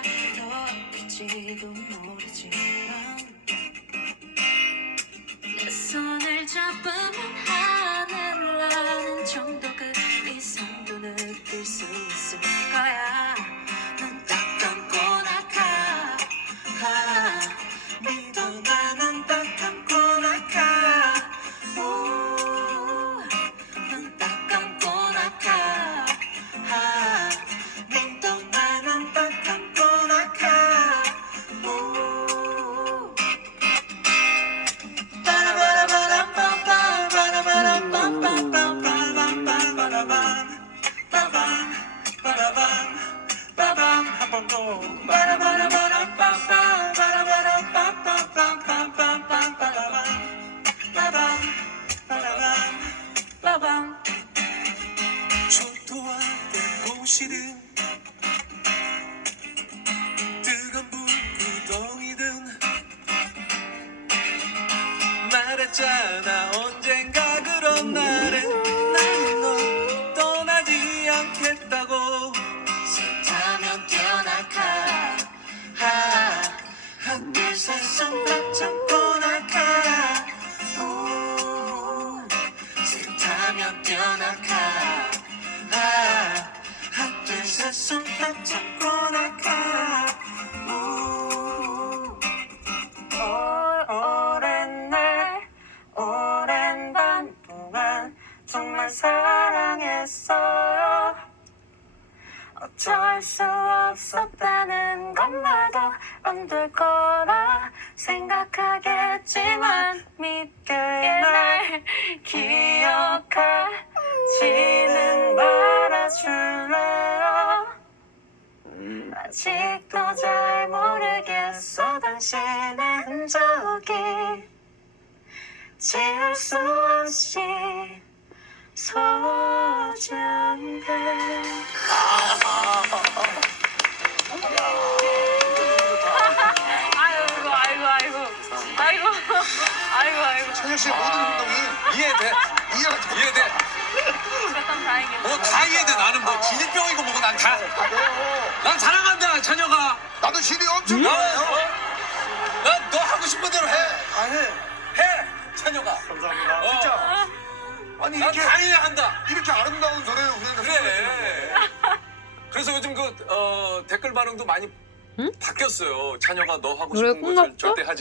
때가 더 있을지도 모르지만 내 손을 잡으면 하늘나는 정도 그 이상도 느낄 수 있을 거야. 눈 딱 감고나 가 믿어 나는 딱 감고나 가 눈 딱 감고나 가 믿어 나는 딱 감고나 가 초토화된 곳이든 뜨거운 불구덩이든 말했잖아 언젠가 그런 날은 나는 너 떠나지 않겠다고. 싫다면 뛰어나가 하나 둘 셋 손 딱 잡고 나가 싫다면 뛰어나가 하나 둘 셋 손 딱 잡고 나가 오랜 날 오랜 밤 동안 정말 사랑했어요. 어쩔 수 없었다는 것마도 안 될 거라 생각하겠지만 믿게 날 기억하지는 말아줄래요. 아직도 잘 모르겠어 당신의 흔적이 지울 수 없이 소중해. 아이고. 찬혁 씨의 모든 행동이 이해돼? 이해돼? 참 다행이네. 뭐 다 이해돼. 나는 뭐 기질병이고 뭐고 난 다. 난 사랑한다 찬혁아. 나도 신이 엄청 좋아해요. 난 너 하고 싶은 대로 해. 해 찬혁아. 감사합니다. 진짜. 아니 난 이렇게 당연히 한다. 이렇게 아름다운 노래를 우리한테 그래. 그래서 요즘 그 댓글 반응도 많이 바뀌었어요. 찬혁아 너 하고 노래 싶은 거 끝났어? 절대 하지